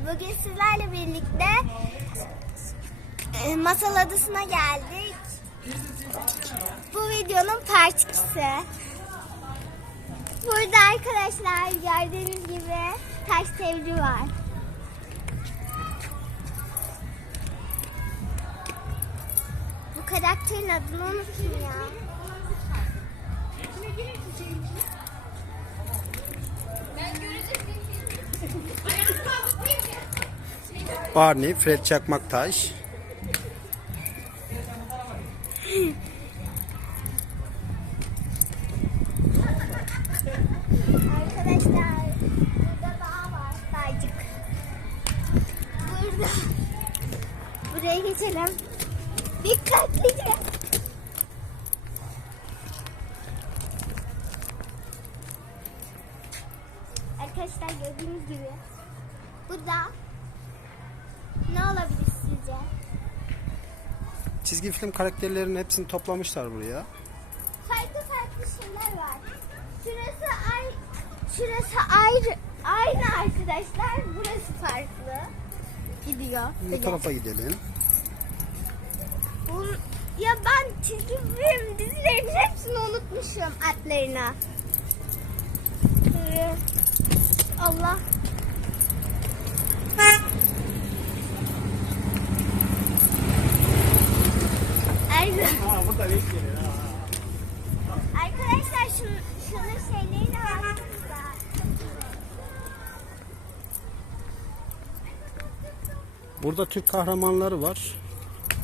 Bugün sizlerle birlikte e, masal adasına geldik. Bu videonun part 2'si. Burada arkadaşlar gördüğünüz gibi taş devri var. Bu karakterin adını unuttum ya. Barney, Fred Çakmaktaş. Arkadaşlar burada dağ var. Burada. Buraya geçelim. Dikkatlice. Arkadaşlar gördüğünüz gibi bu da ne olabilir sizce? Çizgi film karakterlerinin hepsini toplamışlar buraya. Farklı farklı şeyler var. Şurası ay şurası ayrı aynı arkadaşlar. Burası farklı. Gidiyor. Bu tarafa gidelim. Bun- ya ben çizgi film dizilerin hepsini unutmuşum adlarına. Allah. Ar- Arkadaşlar şunu, şunun şeyleri de var. burada. Türk kahramanları var.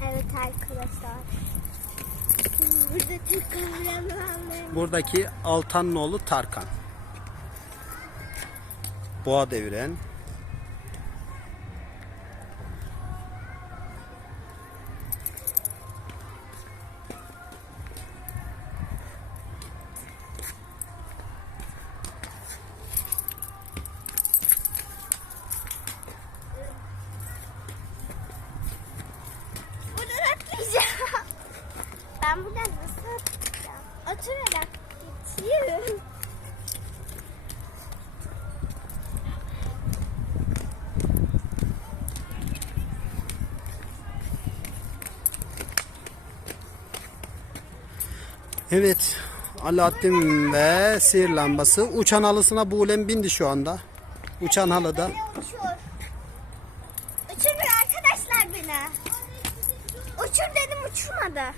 Evet arkadaşlar. Burada Türk kahramanları. Buradaki Altanlıoğlu Tarkan. Boğa deviren. Oturarak geçiyorum. Evet. Alaaddin ve sihir lambası. Uçan halısına Buğlem bindi şu anda. Uçan halıda. Uçur. Arkadaşlar beni. Uçur dedim uçurmadı.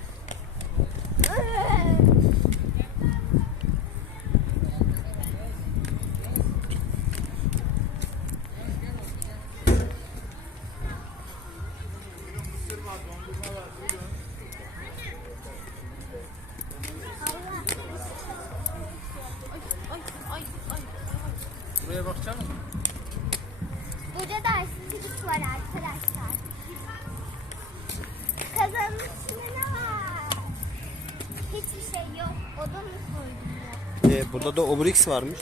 Buraya bakacak mısın? Burada da aşçılık var arkadaşlar. Var? Yok. Oda mı koydum ya? Ee, burada da Obelix varmış.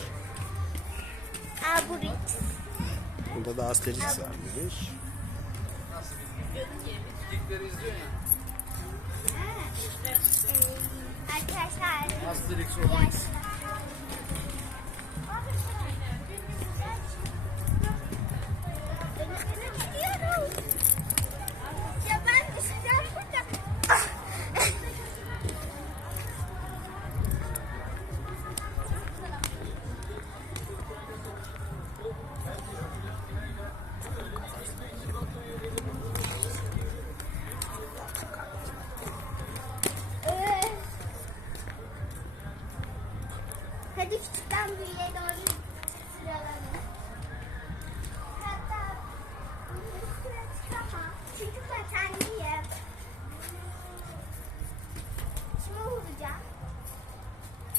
Aburix. Burada da Asterix varmış. Arkadaşlar. Asterix Yaşlı.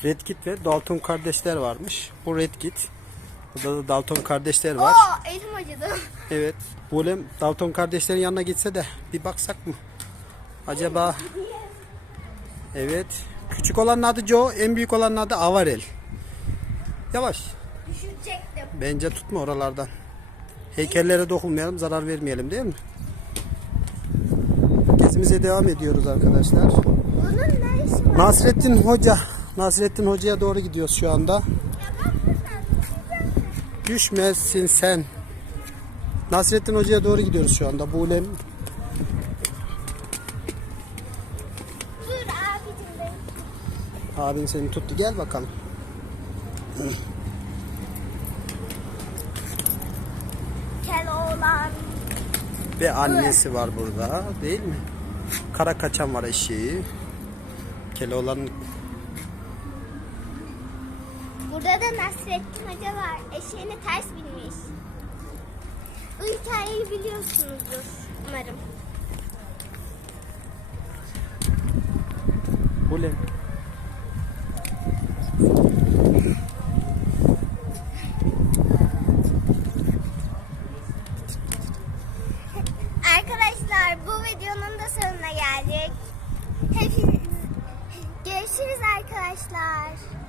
Red Kit ve Dalton kardeşler varmış. Bu Red Kit. Burada da Dalton kardeşler var. Oo, elim acıdı. Evet. Buğlem Dalton kardeşlerin yanına gitse de bir baksak mı? Acaba Evet. Küçük olanın adı Joe, en büyük olanın adı Avarel. Yavaş. Düşürecektim. Bence tutma oralardan. Heykellere dokunmayalım, zarar vermeyelim değil mi? Gezimize devam ediyoruz arkadaşlar. Bunun ne işi var? Nasrettin Hoca. Nasrettin Hoca'ya doğru gidiyoruz şu anda. Düşmezsin sen. Nasrettin Hoca'ya doğru gidiyoruz şu anda. Bulem abin seni tuttu. Gel bakalım. Keloğlan. Ve annesi var burada değil mi? Kara kaçan var eşeği. Keloğlan Burada da Nasrettin Hoca var. Eşeğine ters binmiş. Bu hikayeyi biliyorsunuzdur umarım. Bu ne? Arkadaşlar bu videonun da sonuna geldik. Hepiniz görüşürüz arkadaşlar.